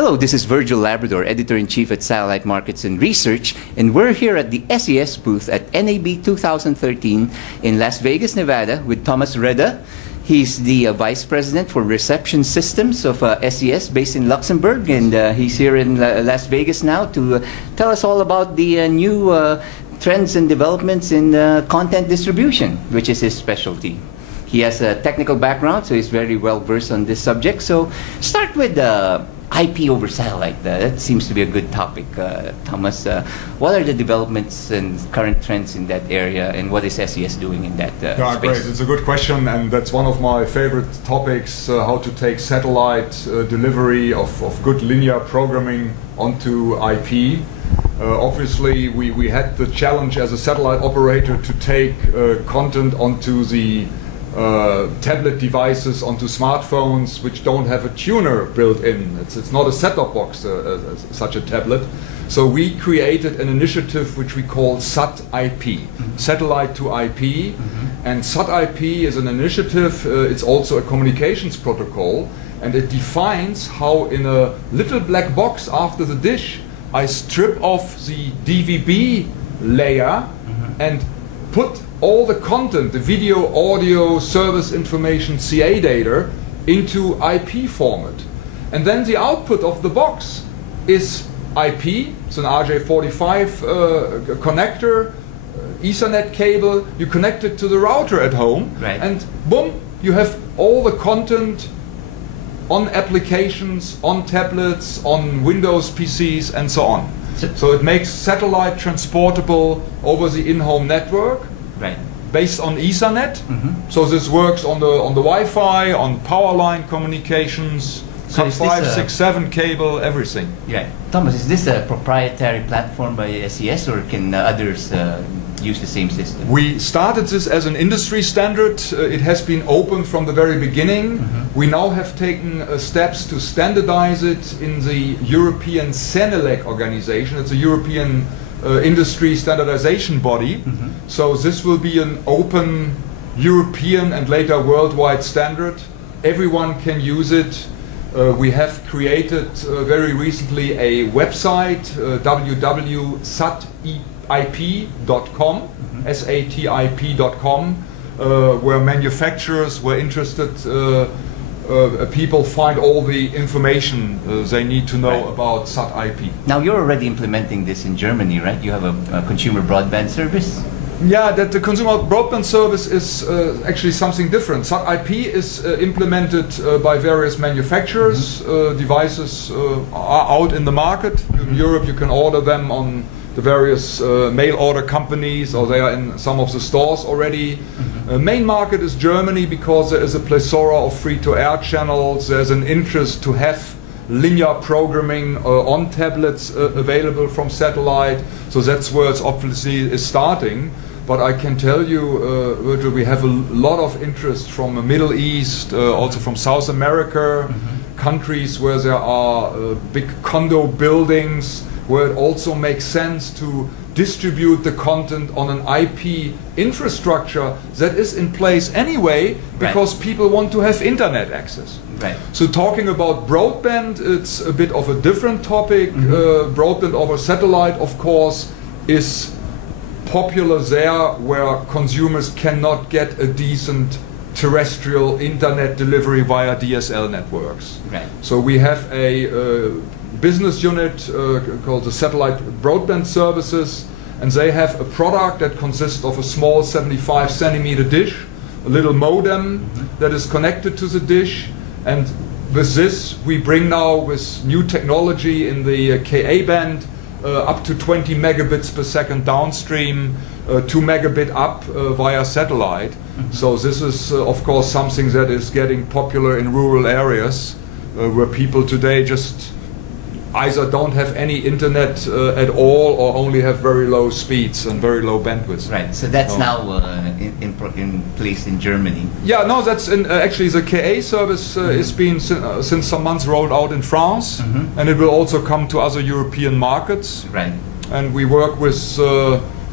Hello, this is Virgil, Labrador, Editor-in-Chief at Satellite Markets and Research, and we're here at the SES booth at NAB 2013 in Las Vegas, Nevada with Thomas Wrede. He's the Vice President for Reception Systems of SES based in Luxembourg, and he's here in Las Vegas now to tell us all about the new trends and developments in content distribution, which is his specialty. He has a technical background, so he's very well versed on this subject. So start with IP over satellite. That seems to be a good topic. Thomas, what are the developments and current trends in that area, and what is SES doing in that yeah, space? great. It's a good question, and that's one of my favorite topics, how to take satellite delivery of good linear programming onto IP. Obviously, we had the challenge as a satellite operator to take content onto the tablet devices, onto smartphones which don't have a tuner built in. It's not a set-top box, such a tablet. So we created an initiative which we call SAT-IP, Satellite to IP. And SAT-IP is an initiative, it's also a communications protocol, and it defines how in a little black box after the dish I strip off the DVB layer and put all the content, the video, audio, service information, CA data, into IP format. And then the output of the box is IP, it's an RJ45 connector, Ethernet cable, you connect it to the router at home, and boom, you have all the content on applications, on tablets, on Windows PCs, and so on. So it makes satellite transportable over the in-home network, based on Ethernet. So this works on the Wi-Fi, on power line communications, so 5, 6, 7 cable, everything. Yeah, Thomas, is this a proprietary platform by SES, or can others use the same system? We started this as an industry standard. It has been open from the very beginning. We now have taken steps to standardize it in the European CENELEC organization. It's a European industry standardization body. So this will be an open European and later worldwide standard. Everyone can use it. We have created very recently a website, www.satip.com, satip.com, where manufacturers, where interested people find all the information they need to know about SAT-IP. Now you're already implementing this in Germany, right? You have a consumer broadband service? Yeah, that the consumer broadband service is actually something different. SAT-IP is implemented by various manufacturers. Devices are out in the market. In Europe you can order them on the various mail order companies, or they are in some of the stores already. Main market is Germany because there is a plethora of free-to-air channels. There's an interest to have linear programming on tablets available from satellite. So that's where it obviously is starting. But I can tell you, Virgil, we have a lot of interest from the Middle East, also from South America, countries where there are big condo buildings, where it also makes sense to distribute the content on an IP infrastructure that is in place anyway, because people want to have internet access. So talking about broadband, it's a bit of a different topic. Broadband over satellite, of course, is popular there where consumers cannot get a decent terrestrial internet delivery via DSL networks. So we have a business unit called the Satellite Broadband Services, and they have a product that consists of a small 75 centimeter dish, a little modem that is connected to the dish, and with this we bring now, with new technology in the Ka band, up to 20 megabits per second downstream, 2 megabit up via satellite. So this is of course something that is getting popular in rural areas where people today just either don't have any internet at all, or only have very low speeds and very low bandwidth. So that's now in place in Germany. Yeah, no, that's actually the KA service is being since some months rolled out in France, and it will also come to other European markets. And we work with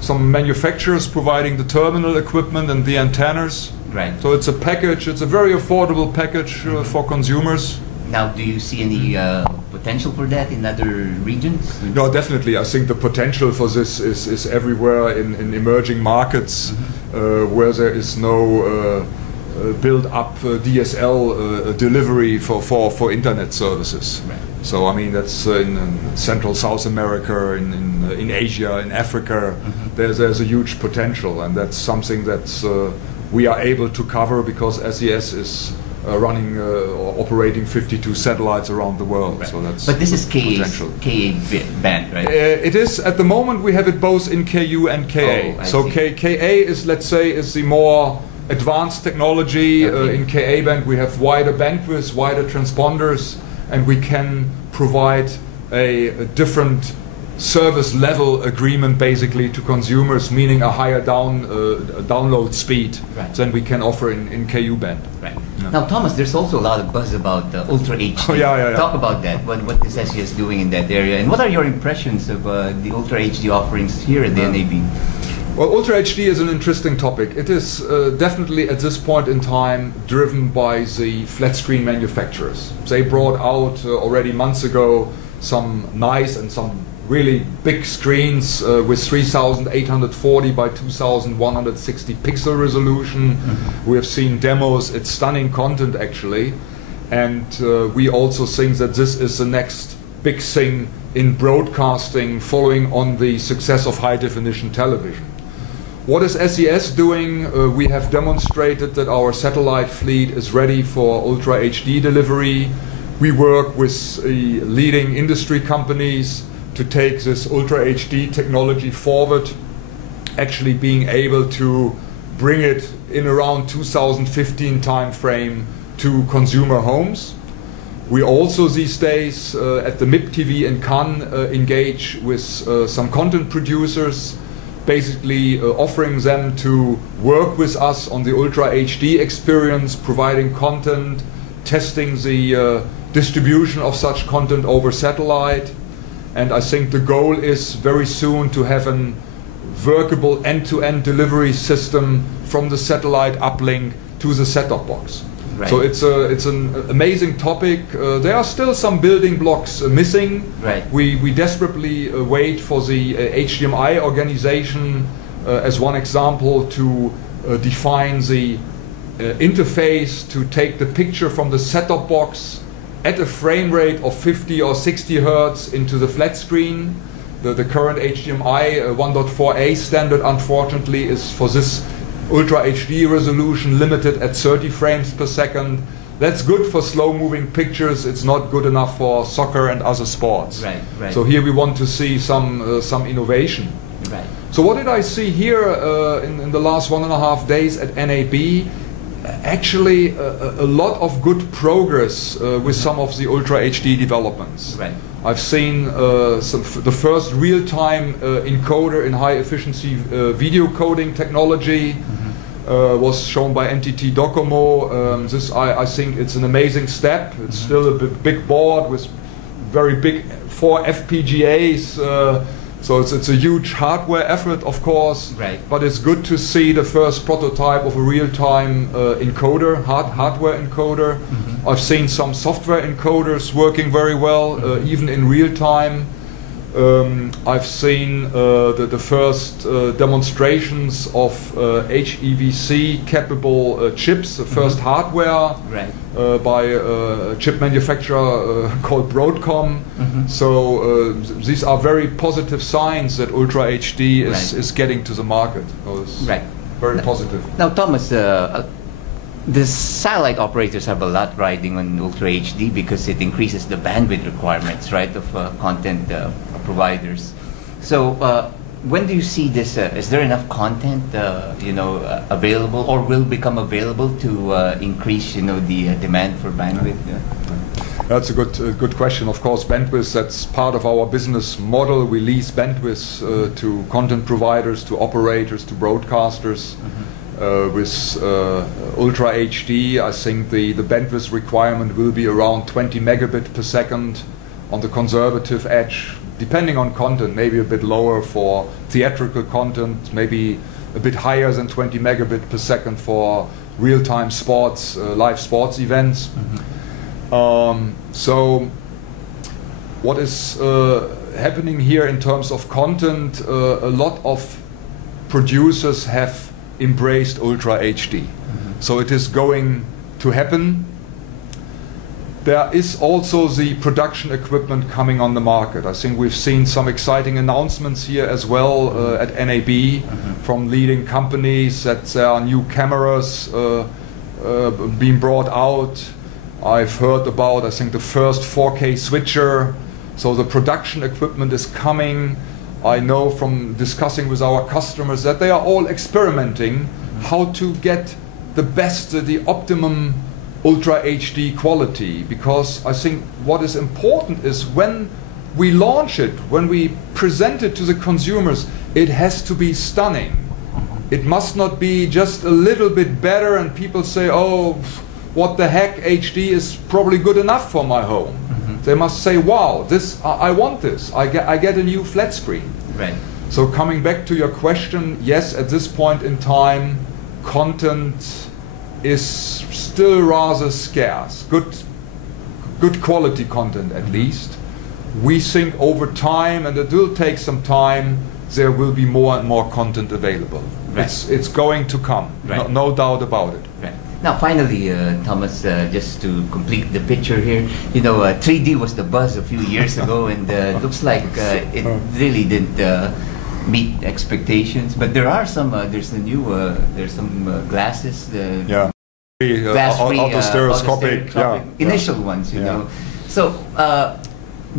some manufacturers providing the terminal equipment and the antennas. So it's a package. It's a very affordable package for consumers. Now, do you see any potential for that in other regions? No, definitely. I think the potential for this is everywhere in emerging markets where there is no build-up DSL delivery for internet services. Right. So I mean that's in Central South America, in Asia, in Africa. There's a huge potential, and that's something that we are able to cover because SES is running or operating 52 satellites around the world. Right. So that's but this is potential. KA band, right? It is at the moment. We have it both in KU and KA. Oh, so KA is, let's say, is the more advanced technology. Okay. In KA band we have wider bandwidth, wider transponders, and we can provide a different service level agreement basically to consumers, meaning a higher download speed than we can offer in KU band. Right. Yeah. Now, Thomas, there's also a lot of buzz about Ultra HD. Oh, yeah. Talk about that. What is SES doing in that area, and what are your impressions of the Ultra HD offerings here at the NAB? Well, Ultra HD is an interesting topic. It is definitely at this point in time driven by the flat screen manufacturers. They brought out already months ago some nice and some really big screens with 3840 by 2160 pixel resolution. We have seen demos. It's stunning content actually, and we also think that this is the next big thing in broadcasting, following on the success of high definition television. What is SES doing? We have demonstrated that our satellite fleet is ready for Ultra HD delivery. We work with leading industry companies to take this Ultra HD technology forward, actually being able to bring it in around 2015 time frame to consumer homes. We also these days at the MIP TV in Cannes engage with some content producers, basically offering them to work with us on the Ultra HD experience, providing content, testing the distribution of such content over satellite. And I think the goal is very soon to have a workable end-to-end delivery system from the satellite uplink to the set-top box. Right. So it's an amazing topic. There are still some building blocks missing. Right. We desperately wait for the HDMI organization, as one example, to define the interface to take the picture from the set-top box at a frame rate of 50 or 60 hertz into the flat screen. The current HDMI 1.4a standard, unfortunately, is for this Ultra HD resolution limited at 30 frames per second. That's good for slow-moving pictures. It's not good enough for soccer and other sports. Right. So here we want to see some innovation. Right. So what did I see here in the last 1.5 days at NAB? Actually, a lot of good progress with some of the Ultra HD developments. Right. I've seen the first real-time encoder in high-efficiency video coding technology was shown by NTT Docomo. This, I think, it's an amazing step. It's still a big board with very big 4 FPGAs. So it's a huge hardware effort, of course, right. But it's good to see the first prototype of a real-time encoder, hardware encoder. I've seen some software encoders working very well, even in real time. I've seen the first demonstrations of HEVC-capable chips, the first hardware by a chip manufacturer called Broadcom. So these are very positive signs that Ultra HD is getting to the market. So it's very positive. Now, Thomas, the satellite operators have a lot riding on Ultra HD because it increases the bandwidth requirements, right, of content providers. So when do you see this? Is there enough content, available or will become available to increase, the demand for bandwidth? That's a good question. Of course, bandwidth, that's part of our business model. We lease bandwidth to content providers, to operators, to broadcasters. With Ultra HD, I think the bandwidth requirement will be around 20 megabit per second on the conservative edge, depending on content, maybe a bit lower for theatrical content, maybe a bit higher than 20 megabit per second for real-time sports, live sports events. So what is happening here in terms of content, a lot of producers have embraced Ultra HD. So it is going to happen. There is also the production equipment coming on the market. I think we've seen some exciting announcements here as well at NAB from leading companies that there are new cameras being brought out. I've heard about, I think, the first 4K switcher. So the production equipment is coming. I know from discussing with our customers that they are all experimenting how to get the best, the optimum Ultra HD quality, because I think what is important is when we launch it, when we present it to the consumers, it has to be stunning. It must not be just a little bit better and people say, oh, what the heck, HD is probably good enough for my home. They must say, wow, this, I want this. I get a new flat screen. Right. So coming back to your question, yes, at this point in time, content is still rather scarce. Good quality content at least. We think over time, and it will take some time, there will be more and more content available. Right. It's going to come, right. No doubt about it. Right. Now finally, Thomas, just to complete the picture here, you know, 3D was the buzz a few years ago, and looks like it really didn't meet expectations. But there are some, there's some glasses. Yeah. Glass-free, autostereoscopic, initial ones, you know. So,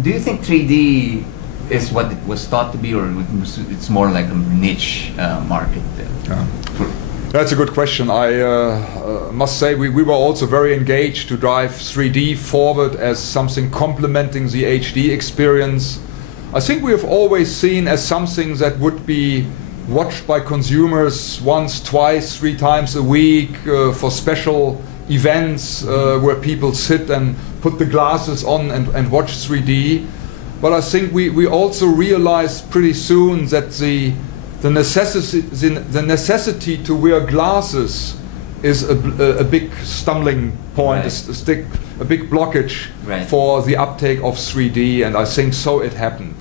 do you think 3D is what it was thought to be, or it's more like a niche market? That's a good question. I must say we were also very engaged to drive 3D forward as something complementing the HD experience. I think we have always seen as something that would be watched by consumers once, twice, 3 times a week for special events where people sit and put the glasses on and watch 3D. But I think we also realized pretty soon that the necessity to wear glasses is a big stumbling point, right. a big blockage right. for the uptake of 3D, and I think so it happened.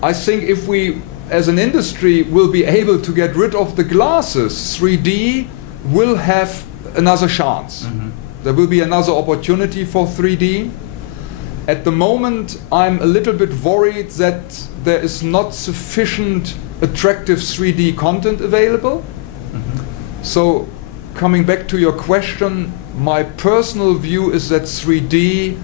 I think if we as an industry will be able to get rid of the glasses, 3D will have another chance. There will be another opportunity for 3D. At the moment, I'm a little bit worried that there is not sufficient attractive 3D content available. So, coming back to your question, my personal view is that 3D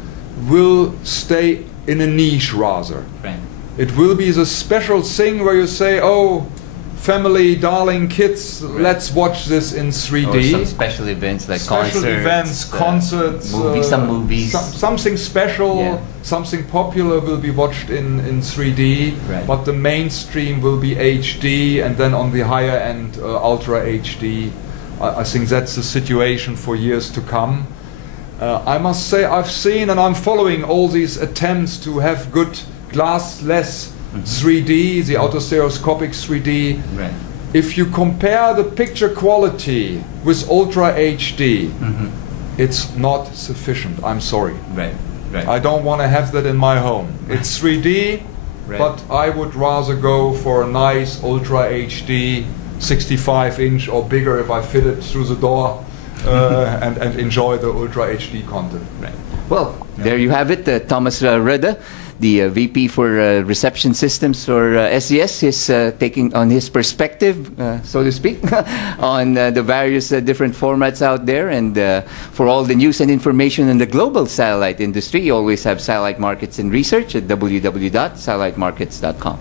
will stay in a niche rather. Right. It will be the special thing where you say, oh, family, darling kids, right. let's watch this in 3D. Or some special events like concerts, some movies. Something special, something popular will be watched in 3D, right. but the mainstream will be HD, and then on the higher end, Ultra HD. I think that's the situation for years to come. I must say I've seen and I'm following all these attempts to have good glassless 3D, the autostereoscopic 3D. Right. If you compare the picture quality with Ultra HD, it's not sufficient. I'm sorry. Right. Right. I don't want to have that in my home. It's 3D, right. but I would rather go for a nice Ultra HD 65-inch or bigger if I fit it through the door and enjoy the Ultra HD content. Right. Well, there you have it. Thomas Wrede, the VP for Reception Systems for SES, is taking on his perspective, so to speak, on the various different formats out there. And for all the news and information in the global satellite industry, you always have Satellite Markets and Research at www.satellitemarkets.com.